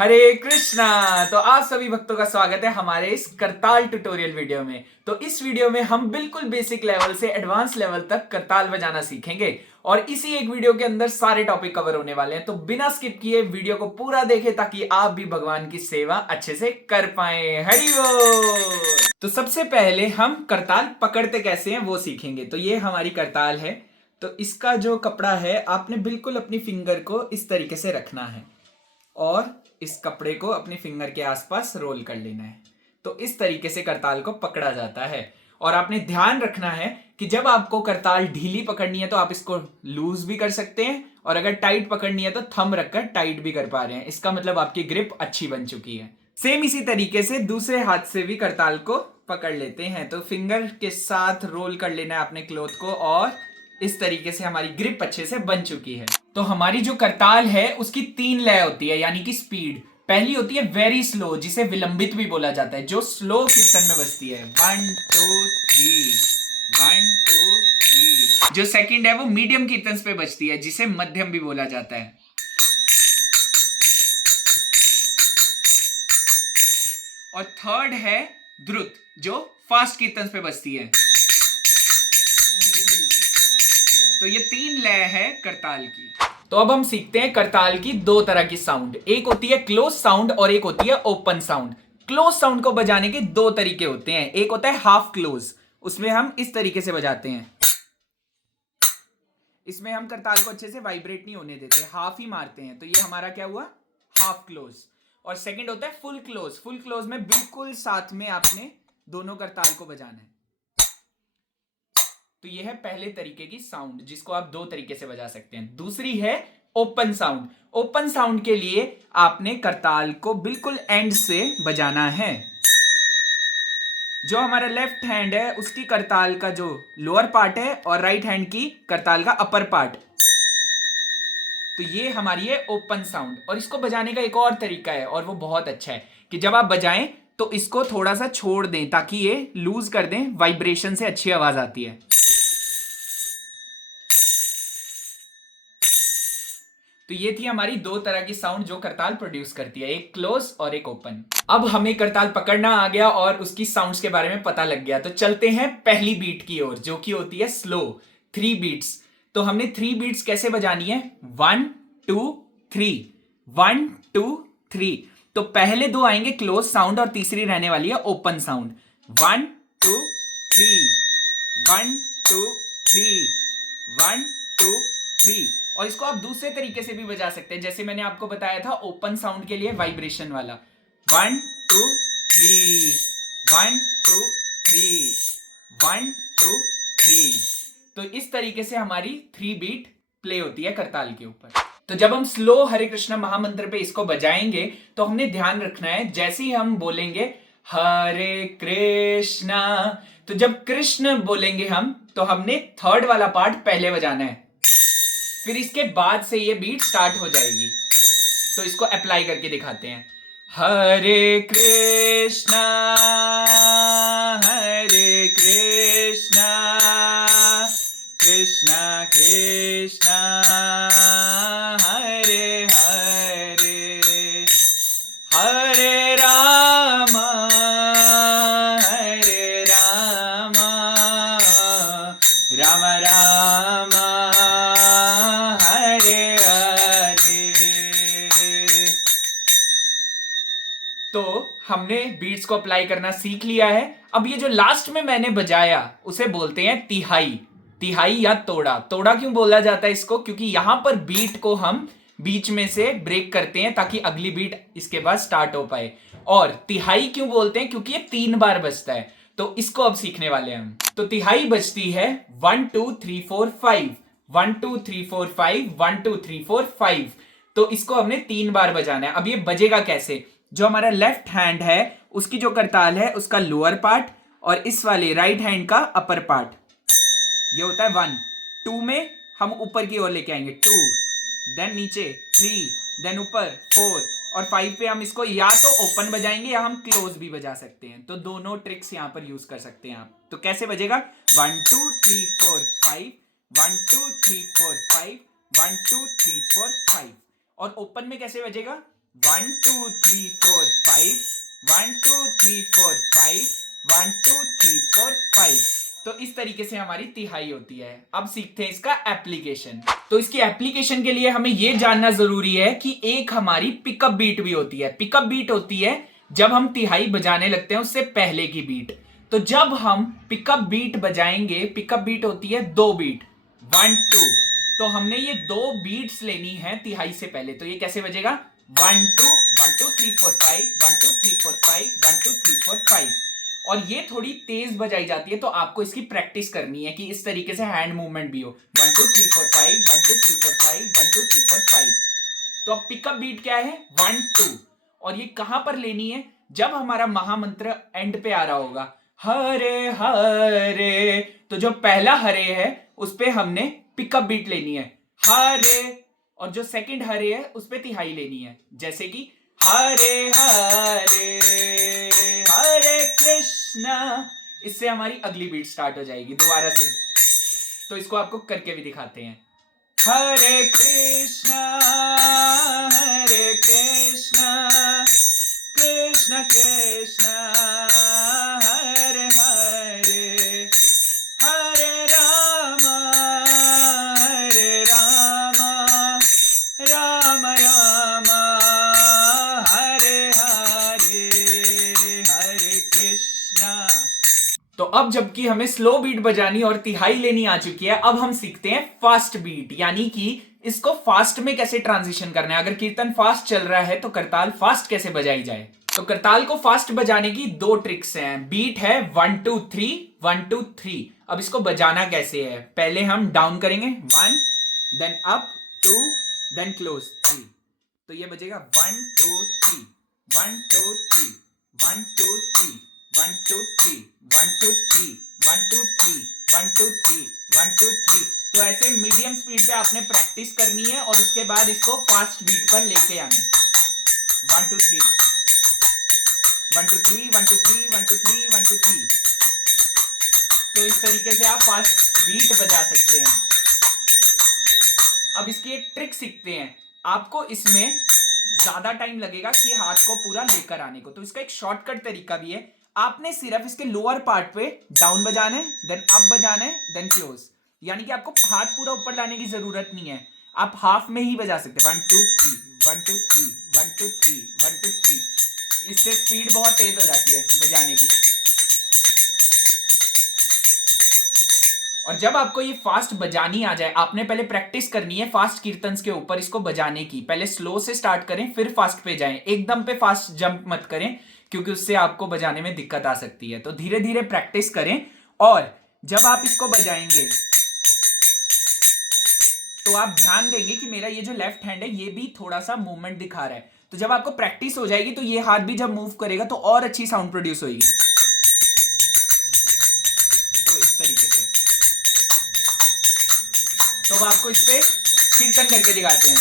हरे कृष्णा। तो आप सभी भक्तों का स्वागत है हमारे इस करताल ट्यूटोरियल वीडियो में। तो इस वीडियो में हम बिल्कुल बेसिक लेवल से एडवांस लेवल तक करताल बजाना सीखेंगे और इसी एक वीडियो के अंदर सारे टॉपिक कवर होने वाले हैं। तो बिना स्किप किए वीडियो को पूरा देखें ताकि आप भी भगवान की सेवा अच्छे से कर पाए। हरि बोल। तो सबसे पहले हम करताल पकड़ते कैसे हैं वो सीखेंगे। तो ये हमारी करताल है। तो इसका जो कपड़ा है आपने बिल्कुल अपनी फिंगर को इस तरीके से रखना है और इस कपड़े को अपने फिंगर के आसपास रोल कर लेना है। तो इस तरीके से करताल को पकड़ा जाता है। और आपने ध्यान रखना है कि जब आपको करताल ढीली पकड़नी है तो आप इसको लूज भी कर सकते हैं और अगर टाइट पकड़नी है तो थंब रखकर टाइट भी कर पा रहे हैं। इसका मतलब आपकी ग्रिप अच्छी बन चुकी है। सेम इसी तरीके से दूसरे हाथ से भी करताल को पकड़ लेते हैं। तो फिंगर के साथ रोल कर लेना है अपने क्लॉथ को और इस तरीके से हमारी ग्रिप अच्छे से बन चुकी है। तो हमारी जो करताल है उसकी 3 लय होती है यानी कि स्पीड। पहली होती है वेरी स्लो जिसे विलंबित भी बोला जाता है, जो स्लो कीर्तन में बजती है 1 2 3 1 2 3। जो सेकंड है वो मीडियम कीर्तन पे बजती है जिसे मध्यम भी बोला जाता है। और थर्ड है द्रुत जो फास्ट कीर्तन पे बजती है। तो ये 3 लय है करताल की। तो अब हम सीखते हैं करताल की 2 तरह की साउंड। एक होती है क्लोज साउंड और एक होती है ओपन साउंड। क्लोज साउंड को बजाने के 2 तरीके होते हैं। एक होता है हाफ क्लोज, उसमें हम इस तरीके से बजाते हैं। इसमें हम करताल को अच्छे से वाइब्रेट नहीं होने देते, हाफ ही मारते हैं। तो ये हमारा क्या हुआ, हाफ क्लोज। और सेकंड होता है फुल क्लोज। फुल क्लोज में बिल्कुल साथ में आपने दोनों करताल को बजाना है। तो यह है पहले तरीके की साउंड जिसको आप 2 तरीके से बजा सकते हैं। दूसरी है ओपन साउंड। ओपन साउंड के लिए आपने करताल को बिल्कुल एंड से बजाना है। जो हमारा लेफ्ट हैंड है उसकी करताल का जो लोअर पार्ट है और राइट हैंड की करताल का अपर पार्ट। तो ये हमारी है ओपन साउंड। और इसको बजाने का एक और तरीका है और वो बहुत अच्छा है कि जब आप बजाएं तो इसको थोड़ा सा छोड़ दें ताकि ये लूज कर दें, वाइब्रेशन से अच्छी आवाज आती है। तो ये थी हमारी 2 तरह की साउंड जो करताल प्रोड्यूस करती है, एक क्लोज और एक ओपन। अब हमें करताल पकड़ना आ गया और उसकी साउंड्स के बारे में पता लग गया। तो चलते हैं पहली बीट की ओर जो कि होती है स्लो 3 बीट्स। तो हमने 3 बीट्स कैसे बजानी है, 1 2 3 1 2 3। तो पहले 2 आएंगे क्लोज साउंड और तीसरी रहने वाली है ओपन साउंड। 1 2 3 1 2 3 1 2 3। और इसको आप दूसरे तरीके से भी बजा सकते हैं जैसे मैंने आपको बताया था ओपन साउंड के लिए वाइब्रेशन वाला 1 2 3 1 2 3 1 2 3। तो इस तरीके से हमारी 3 बीट प्ले होती है करताल के ऊपर। तो जब हम स्लो हरे कृष्ण महामंत्र पे इसको बजाएंगे तो हमने ध्यान रखना है जैसे ही हम बोलेंगे हरे कृष्णा, तो जब कृष्ण बोलेंगे हम तो हमने थर्ड वाला पार्ट पहले बजाना है, फिर इसके बाद से ये बीट स्टार्ट हो जाएगी। तो इसको अप्लाई करके दिखाते हैं। हरे कृष्णा कृष्णा कृष्णा हरे हरे हरे राम राम राम हरे हरे। तो हमने बीट्स को अप्लाई करना सीख लिया है। अब ये जो लास्ट में मैंने बजाया उसे बोलते हैं तिहाई। तिहाई या तोड़ा। तोड़ा क्यों बोला जाता है इसको, क्योंकि यहां पर बीट को हम बीच में से ब्रेक करते हैं ताकि अगली बीट इसके बाद स्टार्ट हो पाए। और तिहाई क्यों बोलते हैं, क्योंकि ये 3 बार बजता है। तो इसको अब सीखने वाले हैं हम। तो तिहाई बजती है 1 2 3 4 5 1 2 3 4 5 1 2 3 4 5। तो इसको हमने 3 बार बजाना है। अब ये बजेगा कैसे, जो हमारा लेफ्ट हैंड है उसकी जो करताल है उसका लोअर पार्ट और इस वाले राइट हैंड का अपर पार्ट, ये होता है 1। 2 में हम ऊपर की ओर लेके आएंगे 2, देन नीचे 3, देन ऊपर 4 और 5 पे हम इसको या तो ओपन बजाएंगे या हम क्लोज भी बजा सकते हैं। तो दोनों ट्रिक्स यहां पर यूज कर सकते हैं आप। तो कैसे बजेगा 1 2 3 4 5 1 2 3 4 5 1 2 3 4 5। और ओपन में कैसे बजेगा 1 2 3 4 5, 1 2 3 4 5, 1 2 3 4 5। तो इस तरीके से हमारी तिहाई होती है। अब सीखते हैं इसका एप्लीकेशन। तो इसकी एप्लीकेशन के लिए हमें यह जानना जरूरी है कि एक हमारी पिकअप बीट भी होती है। पिकअप बीट होती है जब हम तिहाई बजाने लगते हैं उससे पहले की बीट। तो जब हम पिकअप बीट बजाएंगे, पिकअप बीट होती है 2 बीट, 1 2। तो हमने ये 2 बीट्स लेनी है तिहाई से पहले। तो ये कैसे बजेगा? 1 2 1 2 3 4 5, 1 2 3 4 5, 1 2 3 4 5। और ये थोड़ी तेज बजाई जाती है, तो आपको इसकी प्रैक्टिस करनी है कि इस तरीके से हैंड मूवमेंट भी हो। 1 2 3 4 5, 1 2 3 4 5, 1 2 3 4 5। तो अब पिकअप बीट क्या है? 1 2। और ये कहां पर लेनी है? जब हमारा महामंत्र एंड पे आ रहा होगा, हरे हरे, तो जो पहला हरे है उस पे हमने पिकअप बीट लेनी है, हरे। और जो सेकंड हरे है उस पे तिहाई लेनी है, जैसे कि हरे हरे हरे कृष्णा। इससे हमारी अगली बीट स्टार्ट हो जाएगी दोबारा से। तो इसको आपको करके भी दिखाते हैं। हरे कृष्णा कृष्ण कृष्ण हरे हरे, हरे राम राम राम हरे हरे, हरे कृष्णा। तो अब जबकि हमें स्लो बीट बजानी और तिहाई लेनी आ चुकी है, अब हम सीखते हैं फास्ट बीट, यानी कि इसको फास्ट में कैसे ट्रांजिशन करना है। अगर कीर्तन फास्ट चल रहा है तो करताल फास्ट कैसे बजाई जाए। तो करताल को फास्ट बजाने की 2 ट्रिक्स हैं। बीट है 1 2 3, 1 2 3। अब इसको बजाना कैसे है? पहले हम डाउन करेंगे 1, देन अप 2, देन क्लोज 3। तो ये बजेगा 1 2 3, 1 2 3, 1 2 3, 1 2 3, 1 2 3, 1 2 3, 1 2 3, 1 2 3। तो ऐसे मीडियम स्पीड पे आपने प्रैक्टिस करनी है और उसके बाद इसको फास्ट बीट पर लेके आना है। 1 2 3, 1 2 3, 1 2 3, 1 2 3, 1 2 3। तो इस तरीके से आप फास्ट बीट बजा सकते हैं। अब इसकी एक ट्रिक सीखते हैं। आपको इसमें ज्यादा टाइम लगेगा कि हाथ को पूरा लेकर आने को, तो इसका एक शॉर्टकट तरीका भी है। आपने सिर्फ इसके लोअर पार्ट पे डाउन बजाना है, देन अप बजाना है, देन क्लोज। यानी कि आपको हाथ पूरा ऊपर लाने की जरूरत नहीं है, आप हाफ में ही बजा सकते हैं। 1 2 3, 1 2 3, 1 2 3, 1 2 3। इससे स्पीड बहुत तेज हो जाती है बजाने की। और जब आपको ये फास्ट बजानी आ जाए, आपने पहले प्रैक्टिस करनी है फास्ट कीर्तन्स के ऊपर इसको बजाने की। पहले स्लो से स्टार्ट करें, फिर फास्ट पे जाएं। एकदम पे फास्ट जंप मत करें, क्योंकि उससे आपको बजाने में दिक्कत आ सकती है। तो धीरे धीरे प्रैक्टिस करें। और जब आप इसको बजाएंगे तो आप ध्यान देंगे कि मेरा ये जो लेफ्ट हैंड है ये भी थोड़ा सा मूवमेंट दिखा रहा है। तो जब आपको प्रैक्टिस हो जाएगी तो ये हाथ भी जब मूव करेगा तो और अच्छी साउंड प्रोड्यूस होगी। तो इस तरीके से। तो अब आपको इस पे कीर्तन करके दिखाते हैं।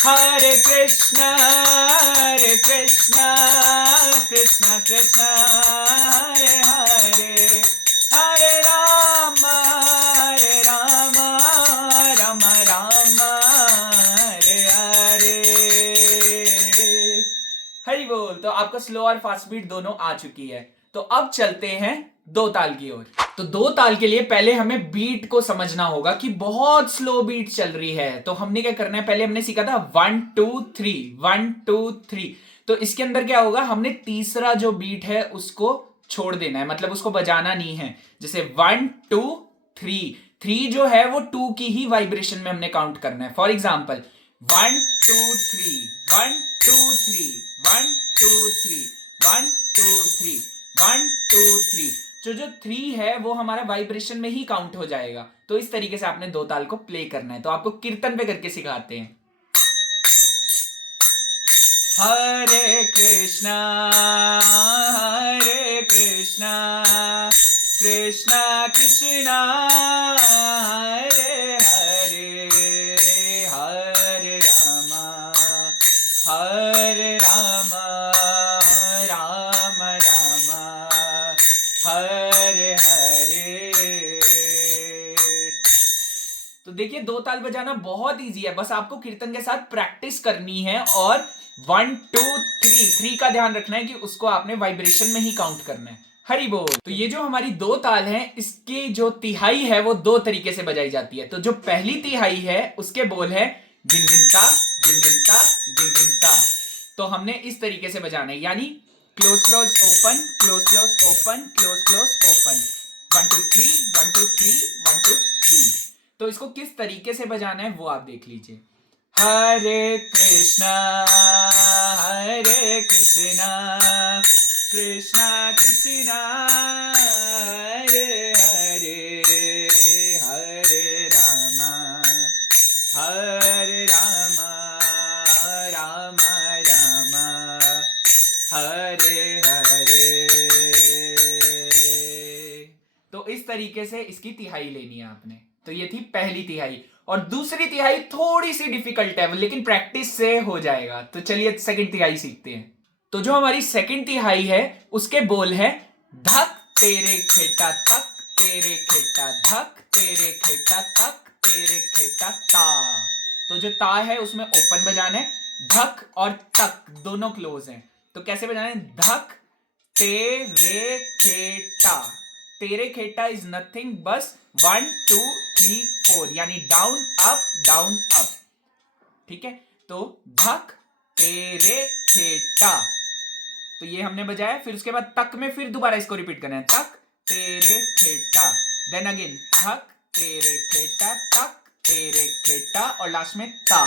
हरे कृष्णा कृष्ण कृष्ण हरे हरे, हरे राम राम राम हरे हरे। हरि बोल। तो आपको स्लो और फास्ट बीट दोनों आ चुकी है। तो अब चलते हैं 2 ताल की ओर। तो 2 ताल के लिए पहले हमें बीट को समझना होगा कि बहुत स्लो बीट चल रही है। तो हमने क्या करना है? पहले हमने सीखा था 1 2 3, 1 2 3। तो इसके अंदर क्या होगा? हमने तीसरा जो बीट है उसको छोड़ देना है, मतलब उसको बजाना नहीं है। जैसे 1 2 3, 3 जो है वो 2 की ही वाइब्रेशन में हमने काउंट करना है। For example 1 2 3, 1 2 3, 1 2 3, 1 2 3, 1 2 3। जो 3 है वो हमारा वाइब्रेशन में ही काउंट हो जाएगा। तो इस तरीके से आपने 2 ताल को प्ले करना है। तो आपको कीर्तन पे करके सिखाते हैं। हरे कृष्णा कृष्णा कृष्णा हरे हरे, हरे राम राम राम हरे हरे। तो देखिए 2 ताल बजाना बहुत इजी है, बस आपको कीर्तन के साथ प्रैक्टिस करनी है और 1 2 3, 3 का ध्यान रखना है कि उसको आपने वाइब्रेशन में ही काउंट करना है। हरि बोल। तो ये जो हमारी दो ताल हैं, इसकी जो तिहाई है वो दो तरीके से बजाई जाती है। तो जो पहली तिहाई है उसके बोल है गिनगिनता गिनगिनता गिनगिनता। तो हमने इस तरीके से बजाना है, यानी close close open close close open close close open, 1 2 3 1 2 3 1 2 3। तो इसको किस तरीके से बजाना है वो आप देख लीजिए। हरे कृष्णा कृष्णा कृष्णा हरे हरे, हरे रामा राम राम हरे हरे। तो इस तरीके से इसकी तिहाई लेनी है आपने। तो ये थी पहली तिहाई, और दूसरी तिहाई थोड़ी सी डिफिकल्ट है लेकिन प्रैक्टिस से हो जाएगा। तो चलिए सेकंड तिहाई सीखते हैं। तो जो हमारी सेकंड तिहाई है उसके बोल है धक तेरे खेटा तक तेरे खेटा धक तेरे खेटा तक तेरे खेटा ता। तो जो ता है उसमें ओपन बजाना है, धक और तक दोनों क्लोज हैं। तो कैसे बजाना है? धक तेरे खेटा, तेरे खेटा इज नथिंग बस 1 2 3 4, यानी डाउन अप। ठीक है, तो धक तेरे खेटा, तो ये हमने बजाया। फिर उसके बाद तक में फिर दोबारा इसको रिपीट करना है, तक तेरे खेटा, देन अगेन धक तेरे खेटा तक तेरे खेटा, और लास्ट में ता।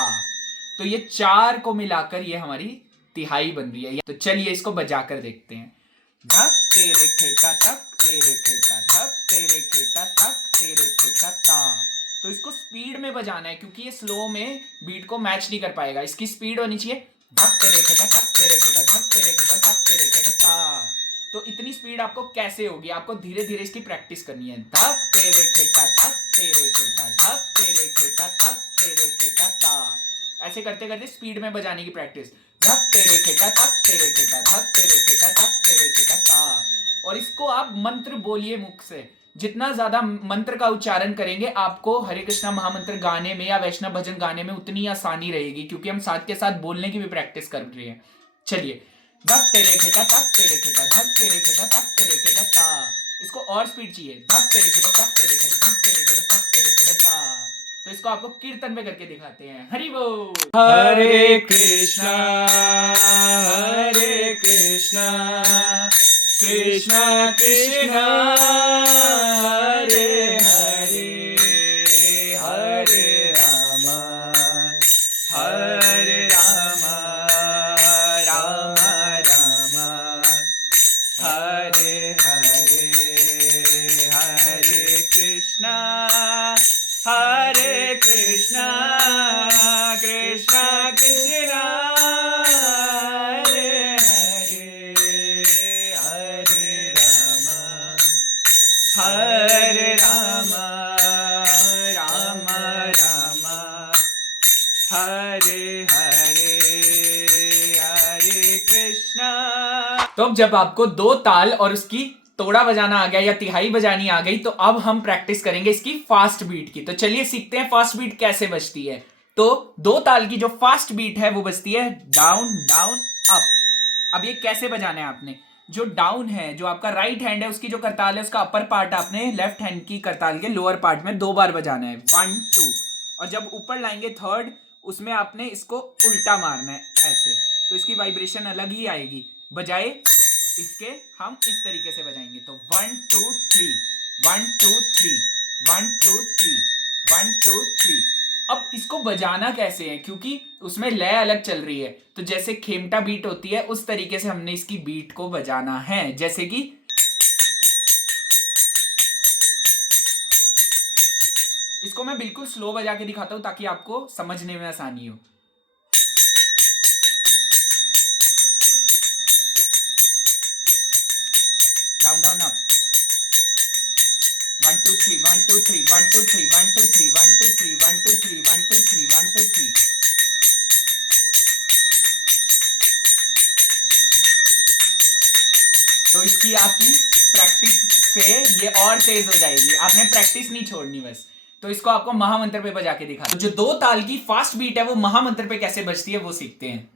तो ये चार को मिलाकर ये हमारी तिहाई बन रही है। तो चलिए इसको बजाकर देखते हैं। धक तेरे खेटा तक तेरे खेटा धक तेरे खेटा तक तेरे खेटा ता। तो इसको स्पीड में बजाना है क्योंकि ये स्लो में बीट को मैच नहीं कर पाएगा। इसकी स्पीड होनी चाहिए धक तेरे खेटा तक तेरे खेटा धक तेरे खेटा तक तेरे खेटा ता। तो इतनी स्पीड आपको कैसे होगी? आपको धीरे धीरे इसकी प्रैक्टिस करनी है। धक तेरे खेटा तक तेरे खेटा धक तेरे खेटा तक तेरे खेटा ता। ऐसे करते करते स्पीड में बजाने की प्रैक्टिस। धक तेरे खेटा तक तेरे खेटा धक तेरे खेटा तक तेरे खेटा ता। और इसको आप मंत्र बोलिए मुख से। जितना ज्यादा मंत्र का उच्चारण करेंगे आपको हरे कृष्णा महामंत्र गाने में या वैष्णव भजन गाने में उतनी आसानी रहेगी, क्योंकि हम साथ के साथ बोलने की भी प्रैक्टिस कर रहे हैं। चलिए, धक तेरे खेटा तक तेरे खेटा धक तेरे खेटा तक तेरे खेटा ता। इसको और स्पीड चाहिए। धक तेरे खेटा तक तेरे खेटा धक तेरे खेटा तक तेरे खेटा ता। तो इसको आपको कीर्तन में करके दिखाते हैं। हरि बोल। हरे कृष्णा कृष्णा कृष्णा हरे हरे, हरे राम राम राम हरे हरे, हरे कृष्णा कृष्णा कृष्णा हरे हरे, हरे राम राम राम हरे हरे, हरे कृष्णा। तो अब जब आपको दो ताल और उसकी तोड़ा बजाना आ गया या तिहाई बजानी आ गई, तो अब हम प्रैक्टिस करेंगे इसकी फास्ट बीट की। तो चलिए सीखते हैं फास्ट बीट कैसे बजती है। तो दो ताल की जो फास्ट बीट है वो बजती है डाउन डाउन अप। अब ये कैसे बजाना है आपने? जो डाउन है, जो आपका राइट हैंड है, उसकी जो करताल है उसका अपर पार्ट आपने लेफ्ट हैंड की करताल के लोअर पार्ट में 2 बार बजाना है, 1 2। और जब ऊपर लाएंगे थर्ड, उसमें आपने इसको उल्टा मारना है ऐसे। तो इसकी वाइब्रेशन अलग ही आएगी। बजाए इसके हम इस तरीके से बजाएंगे। तो 1 2 3 1 2 3 1 2 3 1 2 3। अब इसको बजाना कैसे है, क्योंकि उसमें लय अलग चल रही है। तो जैसे खेमटा बीट होती है उस तरीके से हमने इसकी बीट को बजाना है। जैसे कि इसको मैं बिल्कुल स्लो बजा के दिखाता हूं ताकि आपको समझने में आसानी हो। Down down up, 1 2 3 1 2 3 1 2 3 1 2 3 1 2 3 1 2 3 1 2 3 1 2 3। तो इसकी आपकी प्रैक्टिस से ये और तेज हो जाएगी। आपने प्रैक्टिस नहीं छोड़नी बस। तो इसको आपको महामंत्र पे बजा के दिखा। तो जो दो ताल की फास्ट बीट है वो महामंत्र पे कैसे बजती है वो सीखते हैं।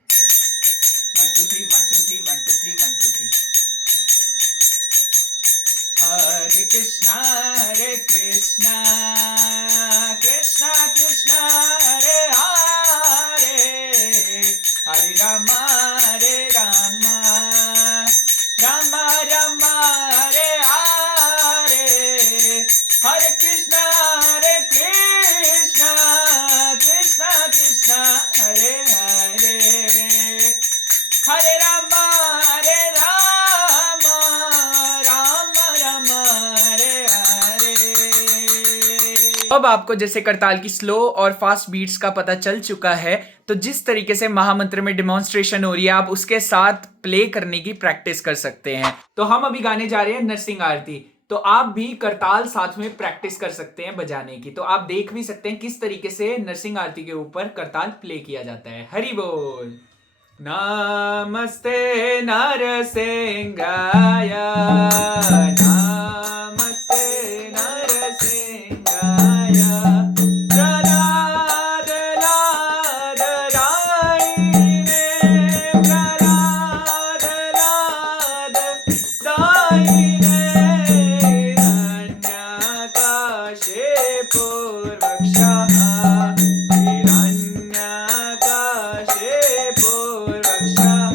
2 3 1 2 3 1 2 3 1 2 3 Hare Krishna Krishna Krishna Hare Hare Hare Rama Rama Rama Hare Hare Hare Krishna Krishna Krishna Hare Hare Hare Rama Rama Hare Hare। अब आपको जैसे करताल की स्लो और फास्ट बीट्स का पता चल चुका है, तो जिस तरीके से महामंत्र में डिमॉन्स्ट्रेशन हो रही है आप उसके साथ प्ले करने की प्रैक्टिस कर सकते हैं। तो हम अभी गाने जा रहे हैं नरसिंह आरती, तो आप भी करताल साथ में प्रैक्टिस कर सकते हैं बजाने की। तो आप देख भी सकते हैं किस तरीके से नरसिंह आरती के ऊपर करताल प्ले किया जाता है। हरि बोल। नमस्ते नरसिंहाय नमस्ते नरसिंहाय प्रहलाद लाद दायिने प्रहलाद लाद दायिने हिरण्यकाशे पूर्वक्षः हिरण्यकाशे पूर्वक्षः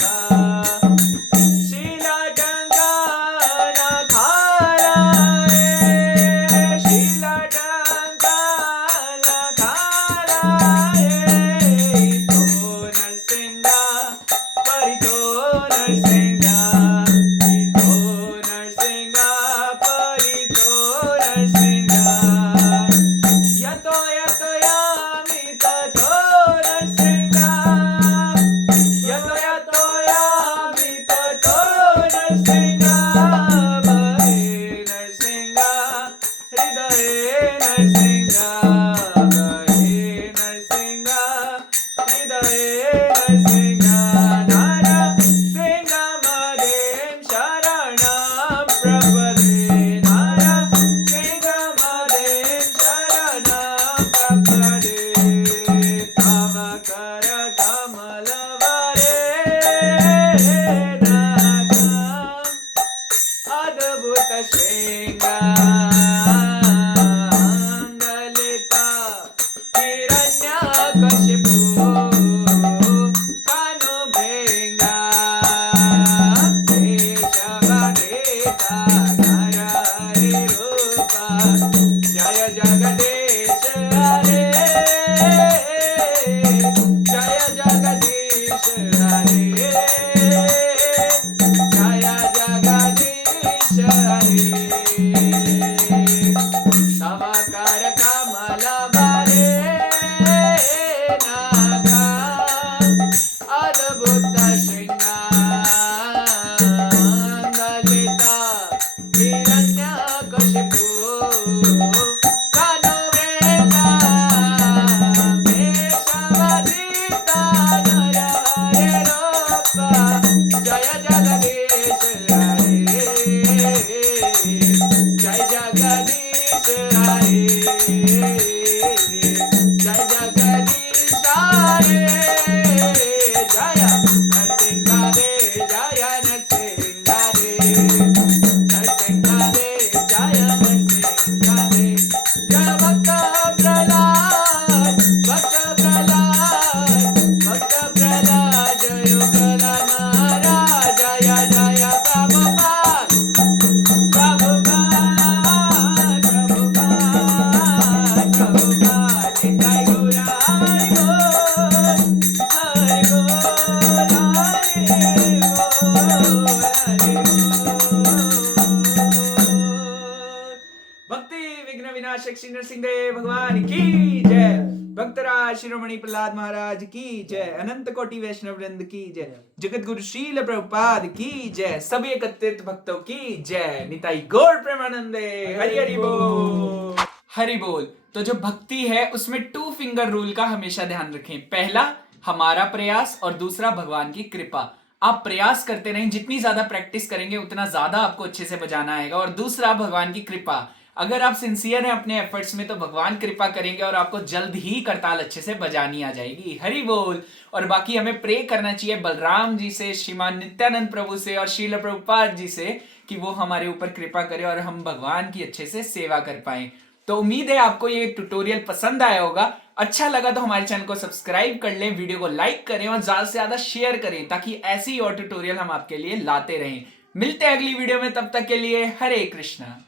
श्री नरसिंह देव भगवान की जय। भक्तराज शिरोमणि प्रहलाद महाराज की जय। अनंत कोटि वैष्णव वृंद की जय। जगत गुरु श्रील प्रभुपाद की जय। सभी एकत्रित भक्तों की जय। निताई गौर प्रेमानंदे। हरि हरि बोल। हरि बोल। तो जो भक्ति है उसमें 2 फिंगर रूल का हमेशा ध्यान रखें। पहला हमारा प्रयास और दूसरा भगवान की कृपा। आप प्रयास करते रहें, जितनी ज्यादा प्रैक्टिस करेंगे उतना ज्यादा आपको अच्छे से बजाना आएगा। और दूसरा भगवान की कृपा, अगर आप सिंसियर हैं अपने एफर्ट्स में तो भगवान कृपा करेंगे और आपको जल्द ही करताल अच्छे से बजानी आ जाएगी। हरि बोल। और बाकी हमें प्रे करना चाहिए बलराम जी से, श्रीमान नित्यानंद प्रभु से और श्रील प्रभुपाद जी से कि वो हमारे ऊपर कृपा करे और हम भगवान की अच्छे से सेवा कर पाए। तो उम्मीद है आपको ये ट्यूटोरियल पसंद आया होगा। अच्छा लगा तो हमारे चैनल को सब्सक्राइब कर लें, वीडियो को लाइक करें और ज्यादा से ज्यादा शेयर करें ताकि ऐसी और ट्यूटोरियल हम आपके लिए लाते रहें। मिलते हैं अगली वीडियो में, तब तक के लिए हरे कृष्णा।